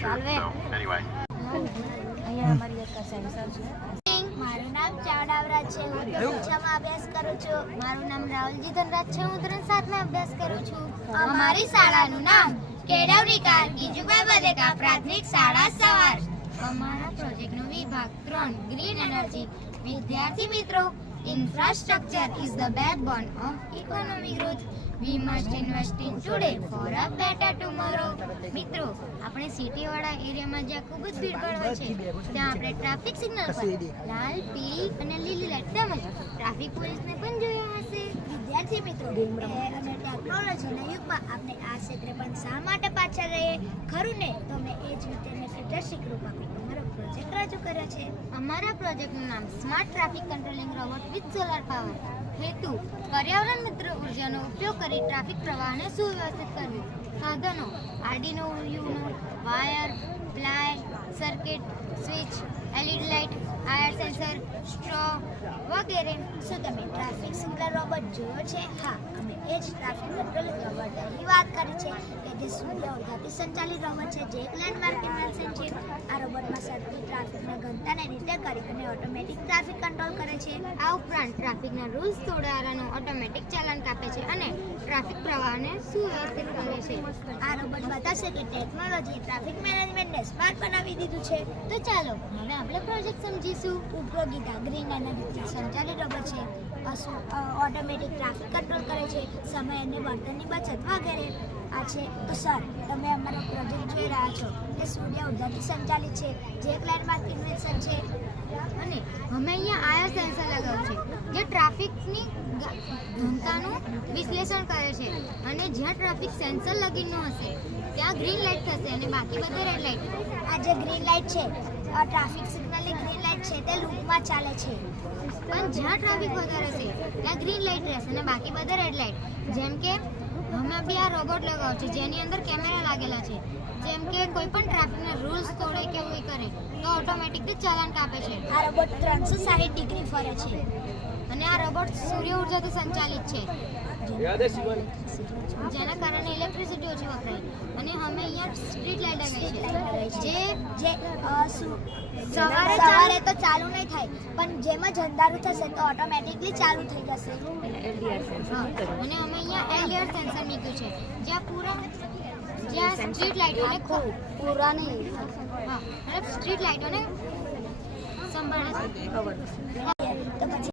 મારું નામ ચાવડાવરા છે. હું ધોરણ 6 માં અભ્યાસ કરું છું. મારું નામ રાહુલજી ધનરાજ છે. હું ધોરણ 7 માં અભ્યાસ કરું છું. અમારી શાળાનું નામ કેળવણીકાર ગીજુભાઈ બધેકા પ્રાથમિક શાળા સવાર. અમારા પ્રોજેક્ટનો વિભાગ 3 ગ્રીન એનર્જી. વિદ્યાર્થી મિત્રો, infrastructure is the backbone of economic growth. We must invest in today for a better tomorrow. મિત્રો, આપણે સિટી વાળા એરિયામાં જ્યાં ખૂબ જ ભીડભાડ હોય છે ત્યાં આપણે ટ્રાફિક સિગ્નલ પર લાલ, પીળી અને લીલી લાઈટ તેમજ ટ્રાફિક પોલીસને પણ જોયા હશે. વિદ્યાર્થી મિત્રો, અને ટેકનોલોજીના યુગમાં આપણે આ ક્ષેત્રે પણ શા માટે પાછળ રહીએ? ખરું ને? તો મેં એ જ વિચારને ફ્યુચરિસ્ટિક રૂપ આપી અમારો પ્રોજેક્ટ રજૂ કર્યો છે. અમારા પ્રોજેક્ટનું નામ smart traffic controlling robot with solar power. હેતુ: પર્યાવરણ મિત્ર ઉર્જાનો ઉપયોગ કરી ટ્રાફિક પ્રવાહને સુવ્યવસ્થિત કરવું. સાધનો: Arduino Uno, wire, ply, circuit, switch, LED light, IR sensor, straw વગેરે. શું તમે ટ્રાફિક સિગ્નલ રોબોટ જોયો છે? હા, અમે એ જ ટ્રાફિક કંટ્રોલિંગ રોબોટની વાત કરી છે કે જે સૂર્ય ઉર્જાથી સંચાલિત રોબોટ છે, જે એક લેન્ડમાર્ક ઇન્વેન્શન છે. આ રોબોટમાં સર્કિટ ટ્રાફિકના ઘનતાને ડિટેક્ટ કરી અને ઓટોમેટિક ટ્રાફિક કંટ્રોલ કરે છે. આ ઉપરાંત ટ્રાફિકના રૂલ્સ તોડનારાનું ઓટોમેટિક ચાલાન કાપે છે અને ટ્રાફિક પ્રવાહને સુવ્યવસ્થિત કરે છે. આ રોબોટ બતાવશે કે ટેકનોલોજીએ ટ્રાફિક મેનેજમેન્ટને સ્માર્ટ બનાવી દીધું છે. તો ચાલો હવે આપણે પ્રોજેક્ટ સમજીશું. ઉપયોગિતા: ગ્રીન એનર્જીથી સંચાલિત રોબોટ છે. ઓટોમેટિક ટ્રાફિક કંટ્રોલ કરે છે. સમય અને બળતણની બચત વગેરે. આ છે તો સર, તમે અમારો પ્રોજેક્ટ જોઈ રહ્યા છો તે સૂર્ય ઉર્જાથી સંચાલિત છે, જે એક લેન્ડમાર્ક ઇન્વેન્શન છે. અને અમે અહીંયા આયર સેન્સર લગાવ્યું છે જે ટ્રાફિકની ઘનતાનું વિશ્લેષણ કરે છે અને જ્યાં ટ્રાફિક સેન્સર લગીનનું હશે ત્યાં ગ્રીન લાઇટ થશે અને બાકી બધે રેડ લાઇટ. આ જે ગ્રીન લાઇટ છે, આ ટ્રાફિક સિગ્નલની ગ્રીન લાઇટ છે તે લૂપમાં ચાલે છે. પણ જ્યાં ટ્રાફિક વધારે છે ત્યાં ગ્રીન લાઇટ રહેશે અને બાકી બધે રેડ લાઇટ. જેમ કે અમે બી આ રોબોટ લગાવ્યો છે જેની અંદર કેમેરા લાગેલા છે. જેમ કે કોઈ પણ ટ્રાફિકના રૂલ્સ તોડે કે એવું કરે તો ઓટોમેટિકલી ચાલાન કાપે છે. આ રોબોટ 360 ડિગ્રી ફરે છે અને આ રોબોટ સૂર્ય ઉર્જાથી સંચાલિત છે, જેના કારણે ઇલેક્ટ્રિસિટી ઓછી વપરાય. અને અમે અહીંયા સ્ટ્રીટ લાઇટ લગાવી છે જે સવારે તો ચાલુ નહીં થાય, પણ જેમ જ અંધારું થશે તો ઓટોમેટિકલી ચાલુ થઈ જશે. અને અમે અહીંયા LED સેન્સર મૂક્યું છે જ્યાં સ્ટ્રીટ લાઇટોને પૂરા નહીં, હા, સ્ટ્રીટ લાઇટોને સંભાળે છે.